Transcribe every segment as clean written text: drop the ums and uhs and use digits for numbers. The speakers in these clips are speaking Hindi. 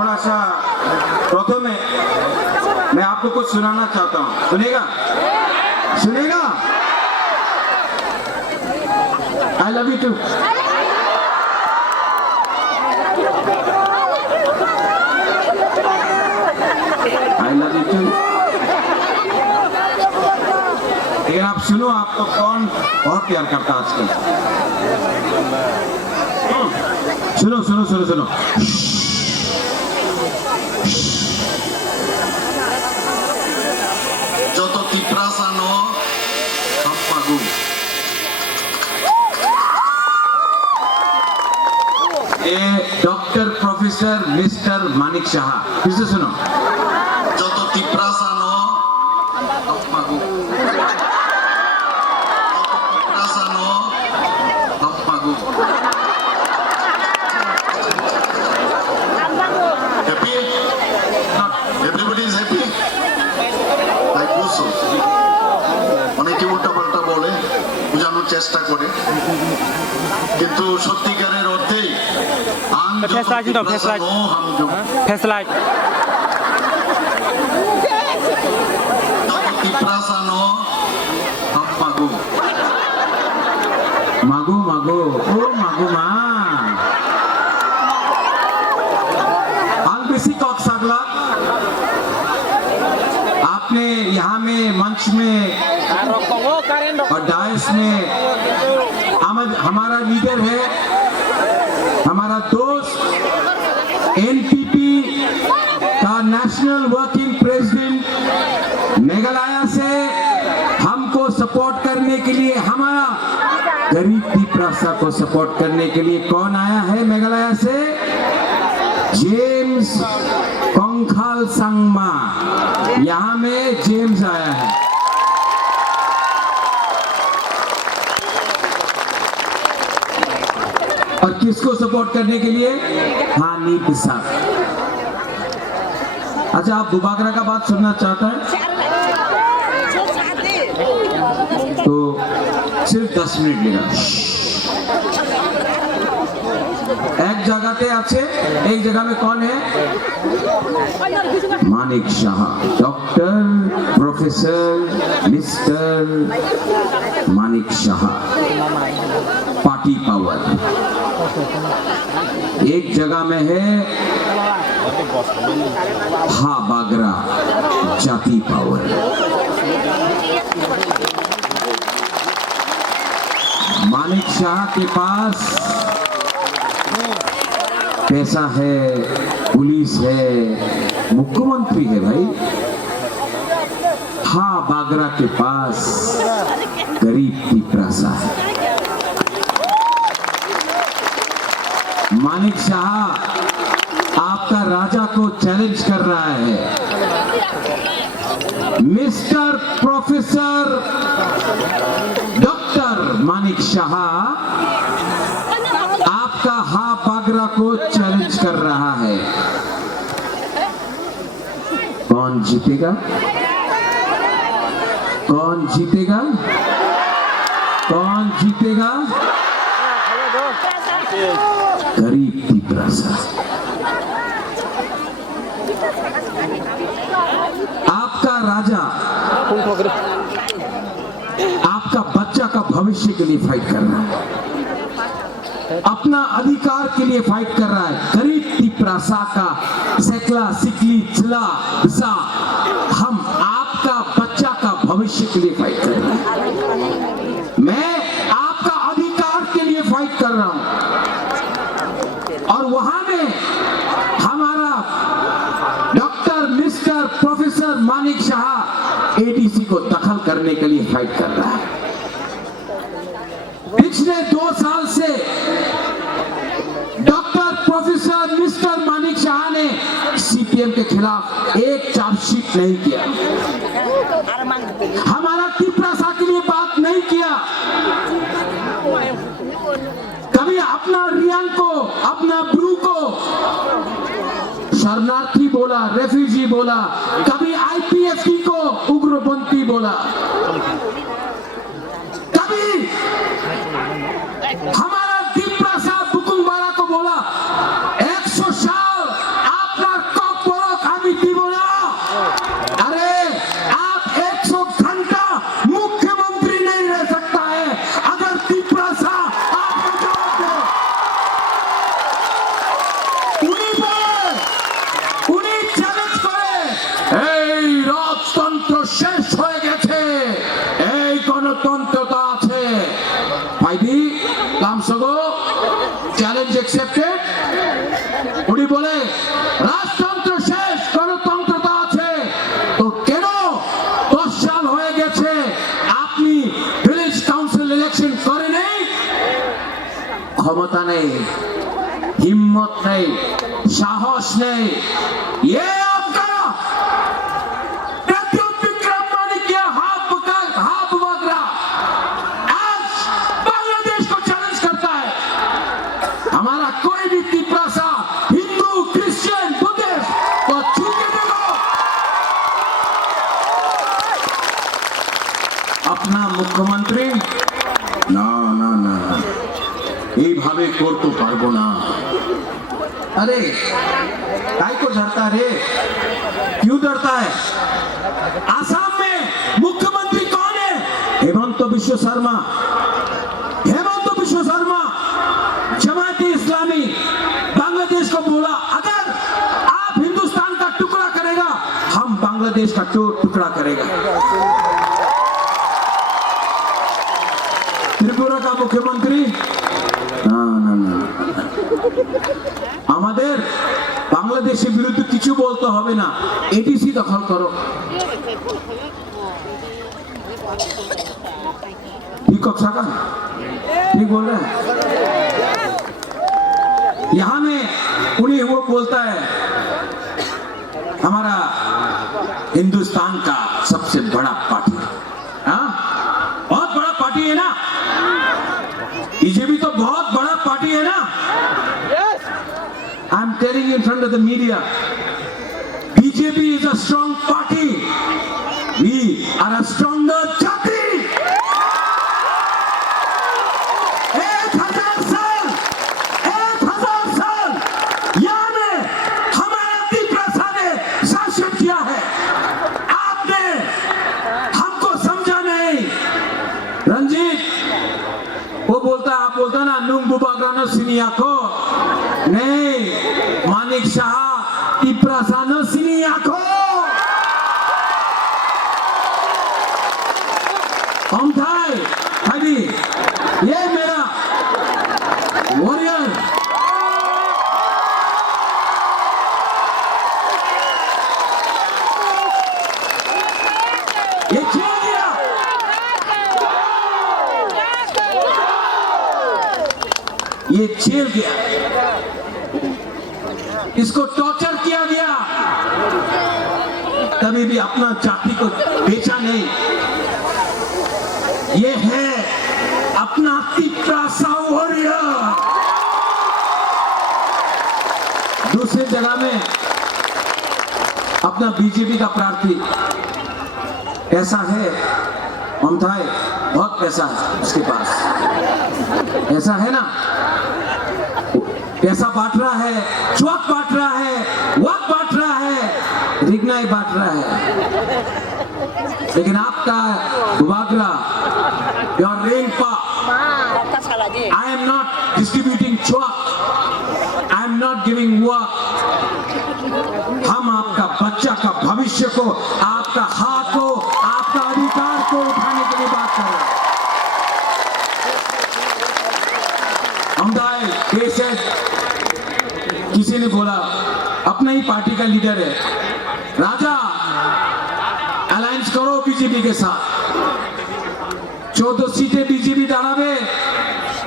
थोड़ा सा प्रथम में मैं आपको कुछ सुनाना चाहता हूँ, सुनेगा? सुनेगा? I love you too. I love you too. लेकिन आप सुनो, आपको कौन बहुत प्यार करता आजकल? सुनो सुनो सुनो सुनो। Joto Tiprasano Hampagu. ये doctor professor mister Manik Shah, फिर से सुनो। Joto Tiprasano Hampagu. Tiprasano Hampagu. Happy? Everybody is happy? I also. অনেকে উল্টাপাল্টা বলে, বোঝানোর চেষ্টা করে, কিন্তু সত্যিকারের অর্থেই मागो मागो ओ मागो मा आलबेसी कॉक सागला। आपने यहाँ में मंच में और डायस में हमारा लीडर है, हमारा दोस्त एनपीपी का नेशनल वर्किंग प्रेसिडेंट मेघालय से हमको सपोर्ट करने के लिए, हमारा गरीब तिप्रासा को सपोर्ट करने के लिए कौन आया है मेघालय से? जेम्स कोंखाल संगमा। यहाँ में जेम्स आया है। और किसको सपोर्ट करने के लिए? हानी पिसाक। अच्छा, आप बुबागरा का बात सुनना चाहता है तो सिर्फ 10 मिनट लेगा। एक जगह पे आपसे, एक जगह में कौन है? Manik Shah, doctor professor mister Manik Shah, party power. एक जगह में है हा बागरा, जाति पावर। मानिक शाह के पास पैसा है, पुलिस है, मुख्यमंत्री है भाई। हा बागरा के पास गरीब तिप्रासा है। मानिक शाह आपका राजा को चैलेंज कर रहा है। Mister professor doctor Manik Shah आपका हा बागरा को चैलेंज कर रहा है। कौन जीतेगा? कौन जीतेगा? कौन जीतेगा? गरीब तिप्रासा। आपका राजा आपका बच्चा का भविष्य के लिए फाइट कर रहा है, अपना अधिकार के लिए फाइट कर रहा है। गरीब तिप्रासा का सेकला सिकली चिला सा, हम आपका बच्चा का भविष्य के लिए फाइट कर रहे हैं। मैं आपका अधिकार के लिए फाइट कर रहा हूं। और वहां में हमारा doctor mister professor Manik Shah ADC को दखल करने के लिए फाइट कर रहा है। पिछले 2 साल से doctor professor mister Manik Shah ने सीपीएम के खिलाफ एक चार्जशीट नहीं किया, हमारा तिप्रासा के लिए बात नहीं किया। कभी अपना रियांग को, अपना ब्रू को शरणार्थी बोला, रेफ्यूजी बोला, कभी आईपीएफटी को उग्रपंथी बोला, कभी हमारा तिप्रासा बुकुंगबारा को बोला 100 साल आपका क्षमता नहीं, हिम्मत नहीं, साहस नहीं। ये आपका प्रद्युम्न विक्रम माणिक्य हाथ पकड़ा आज बांग्लादेश को चैलेंज करता है। हमारा कोई भी तिपरासा हिंदू, क्रिश्चियन, बुद्धिस्ट को छूके देखो। अपना मुख्यमंत्री ना ना ना এইভাবে করতে পারবো না। अरे काय को डरता रे, क्यों डरता है? आसाम में मुख्यमंत्री कौन है? हेमंत बिश्व शर्मा। हेमंत बिश्व शर्मा जमात इस्लामी बांग्लादेश को बोला अगर आप हिंदुस्तान का टुकड़ा करेगा हम बांग्लादेश का टुकड़ा करेगा। त्रिपुरा का मुख्यमंत्री আমাদের বাংলাদেশের বিরুদ্ধে কিছু বলতে হবে না, এটিসি দখল করো। ठीक कक्षा का ठीक बोल रहे हैं। यहाँ में उन्हें वो बोलता है हमारा हिंदुस्तान का सबसे बड़ा पार्टी, हाँ बहुत बड़ा पार्टी है ना, बीजेपी तो बहुत बड़ा पार्टी है ना। I'm telling in front of the media, BJP is a strong party. We are a stronger jati. 1000 साल यहाँ में हमारा तिपरासा ने शासन किया है। आपने हमको समझा नहीं। रंजीत वो बोलता, आप बोलता ना नुंग बुबाग्रानो सिनिया को नहीं, मानिक शाह तिपरासानो सिनिया को। अमथाई हादी ये मेरा वॉरियर ये जेल गया, ये जेल गया, इसको टॉर्चर किया गया, कभी भी अपना जाति को बेचा नहीं। ये है अपना तिपरासा वॉरियर। दूसरी जगह में अपना बीजेपी का प्रार्थी ऐसा है, ममताएं बहुत पैसा है उसके पास, ऐसा है ना, पैसा बांट रहा है, चौक बांट रहा है, वक्त बांट रहा है, रिगनाई बांट रहा है। लेकिन आपका दुबागरा, योर रेनपा, I am not distributing chalk, I am not giving work। हम आपका बच्चा का भविष्य को, आपका हाथ को, आपका अधिकार को उठाने के लिए बात कर रहे हैं। अमदाय केस है, किसी ने बोला अपना ही पार्टी का लीडर है, राजा अलायंस करो बीजेपी के साथ, 14 सीटें बीजेपी दाड़ावे,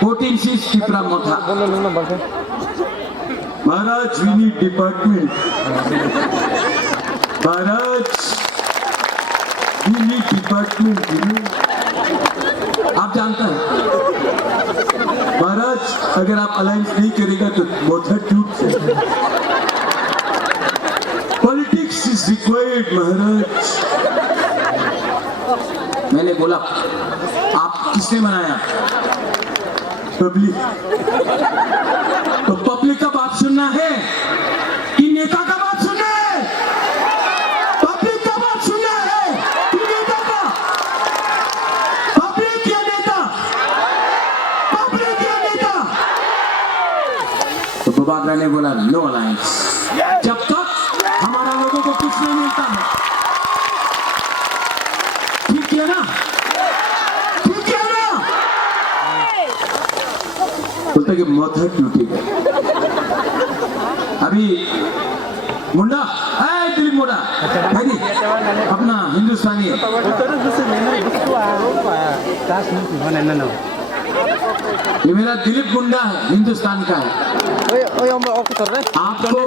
14 सीट त्रिपुरा मोथा। महाराज वी नीड डिपार्टमेंट, महाराज वी नीड डिपार्टमेंट। आप जानते हैं महाराज अगर आप अलायंस नहीं करेगा तो मोथा टूट जाएगा। पॉलिटिक्स इज रिक्वायर्ड महाराज। मैंने बोला आप किसने बनाया? पब्लिक। तो पब्लिक का बात सुनना है कि नेता का बात सुनना है? पब्लिक का बात सुनना है कि नेता का? पब्लिक या नेता? पब्लिक या नेता? तो बुबागरा ने बोला नो अलायंस, जब तक हमारा लोगों को कुछ नहीं मिलता है। ठीक है ना? ठीक है ना? बोलते कि माथा टूटेगा। अभी मुंडा, दिलीप मुंडा भाई अपना हिंदुस्तानी है। ये मेरा दिलीप गुंडा है, हिंदुस्तान का है। आपको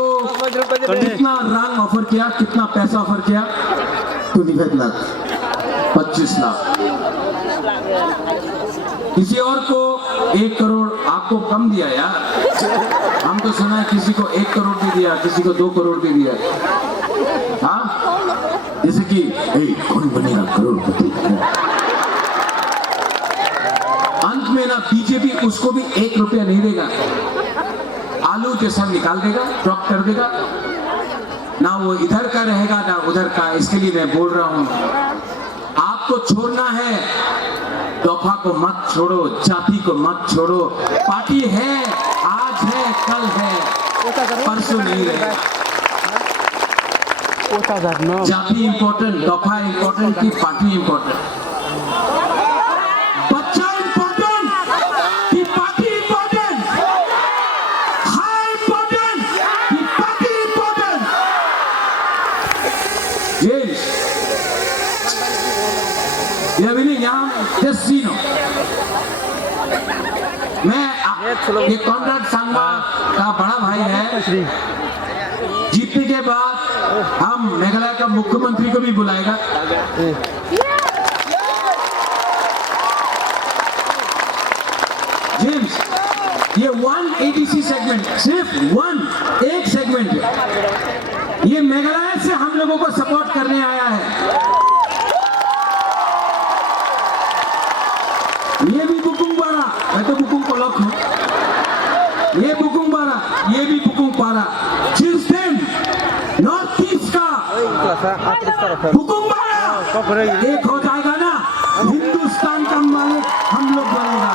कितना रंग ऑफर किया, कितना पैसा ऑफर किया? 25 लाख, 25 लाख। किसी और को 1 करोड़, आपको कम दिया यार। हम तो सुना है किसी को 1 करोड़ भी दिया, किसी को 2 करोड़ भी दिया। हाँ, जैसे कि कौन बनेगा करोड़पति। अंत में ना बीजेपी उसको भी 1 रुपया नहीं देगा, आलू जैसा निकाल देगा, ड्रॉप कर देगा। ना वो इधर का रहेगा ना उधर का। इसके लिए मैं बोल रहा हूं, आपको छोड़ना है, तोहफा को मत छोड़ो, जाति को मत छोड़ो। पार्टी है, आज है, कल है, परसों नहीं रहेगा। जाति इंपॉर्टेंट, तोहफा इंपॉर्टेंट की पार्टी इंपॉर्टेंट? बच्चा इंपॉर्टेंट की पार्टी इंपॉर्टेंट? हाई इंपॉर्टेंट की पार्टी इंपॉर्टेंट? जेम्स, ये अभी नहीं, यहाँ जस्ट सीनो। मैं ये कॉन्ट्रैक्ट संघवा का बड़ा भाई है। जीतने के बाद हम मेघालय का मुख्यमंत्री को भी बुलाएगा। जेम्स, ये 180 सेगमेंट, सिर्फ एक सेगमेंट है। ये मेघालय से हम लोगों को सपोर्ट करने आया है। ये भी बुकुंग पारा, मैं तो बुकुंग को लॉक हूं। ये बुकुंग पारा, ये भी बुकुंग पारा। जिस दिन नॉर्थ ईस्ट का बुकुंग पारा एक हो जाएगा ना, हिंदुस्तान का मालिक हम लोग बनेगा।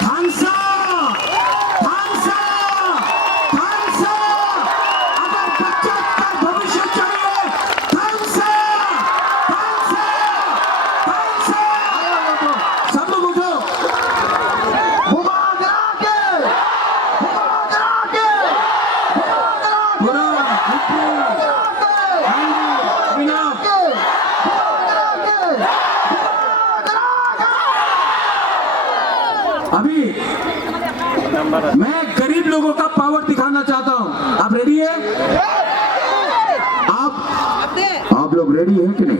खानसा, खानसा, खानसा, अगर बच्चों का भविष्य चाहिए, खानसा, खानसा, खानसा। सब लोग उठो। अभी मैं गरीब लोगों का पावर दिखाना चाहता हूं। आप रेडी है? आप लोग रेडी हैं कि नहीं?